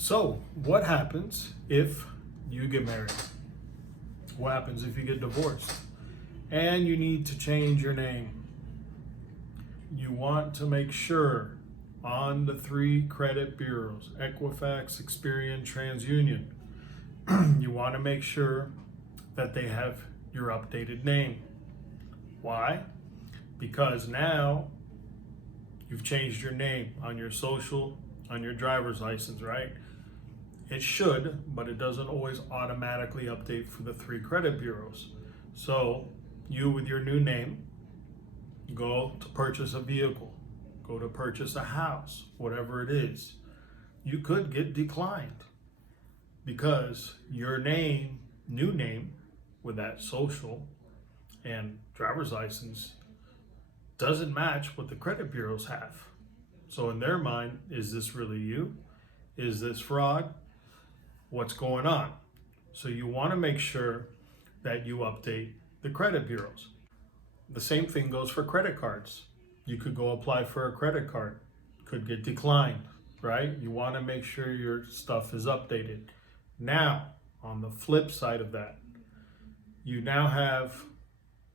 So, what happens if you get married? What happens if you get divorced? And you need to change your name. You want to make sure on the 3 credit bureaus, Equifax, Experian, TransUnion, you want to make sure that they have your updated name. Why? Because now you've changed your name on your social, on your driver's license, right? It should, but it doesn't always automatically update for the 3 credit bureaus. So you, with your new name, go to purchase a vehicle, go to purchase a house, whatever it is, you could get declined because your name, new name, with that social and driver's license doesn't match what the credit bureaus have. So in their mind, is this really you? Is this fraud? What's going on? So you want to make sure that you update the credit bureaus. The same thing goes for credit cards. You could go apply for a credit card, could get declined, right? You want to make sure your stuff is updated. Now, on the flip side of that, you now have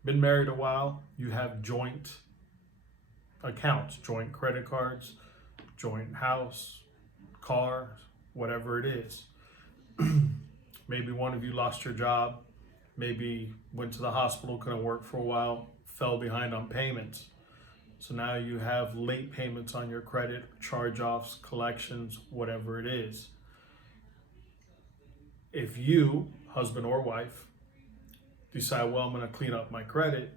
been married a while, you have joint accounts, joint credit cards, joint house, car, whatever it is. Maybe one of you lost your job, maybe went to the hospital, couldn't work for a while, fell behind on payments. So now you have late payments on your credit, charge-offs, collections, whatever it is. If you, husband or wife, decide, well, I'm going to clean up my credit,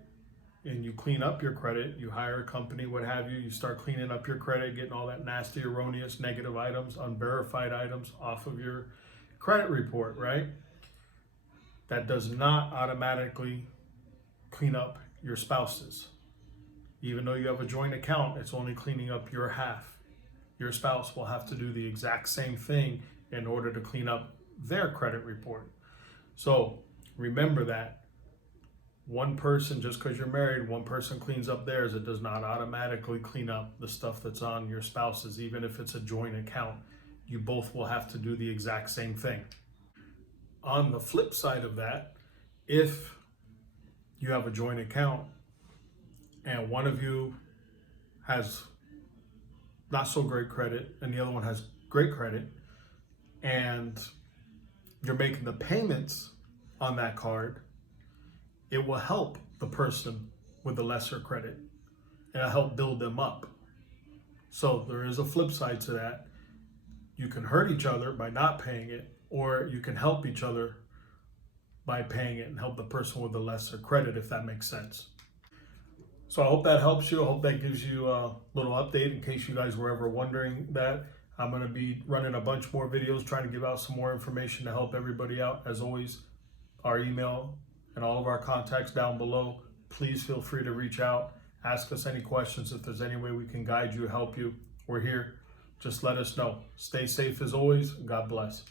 and you clean up your credit, you hire a company, what have you, you start cleaning up your credit, getting all that nasty, erroneous, negative items, unverified items off of your credit report, right? That does not automatically clean up your spouse's. Even though you have a joint account, it's only cleaning up your half. Your spouse will have to do the exact same thing in order to clean up their credit report. So remember that one person, just because you're married, one person cleans up theirs, it does not automatically clean up the stuff that's on your spouse's. Even if it's a joint account, you both will have to do the exact same thing. On the flip side of that, if you have a joint account and one of you has not so great credit and the other one has great credit, and you're making the payments on that card, it will help the person with the lesser credit. It'll help build them up. So there is a flip side to that. You can hurt each other by not paying it, or you can help each other by paying it and help the person with the lesser credit, if that makes sense. So I hope that helps you. I hope that gives you a little update in case you guys were ever wondering that. I'm going to be running a bunch more videos trying to give out some more information to help everybody out. As always, our email and all of our contacts down below. Please feel free to reach out. Ask us any questions. If there's any way we can guide you, help you, we're here. Just let us know. Stay safe as always. God bless.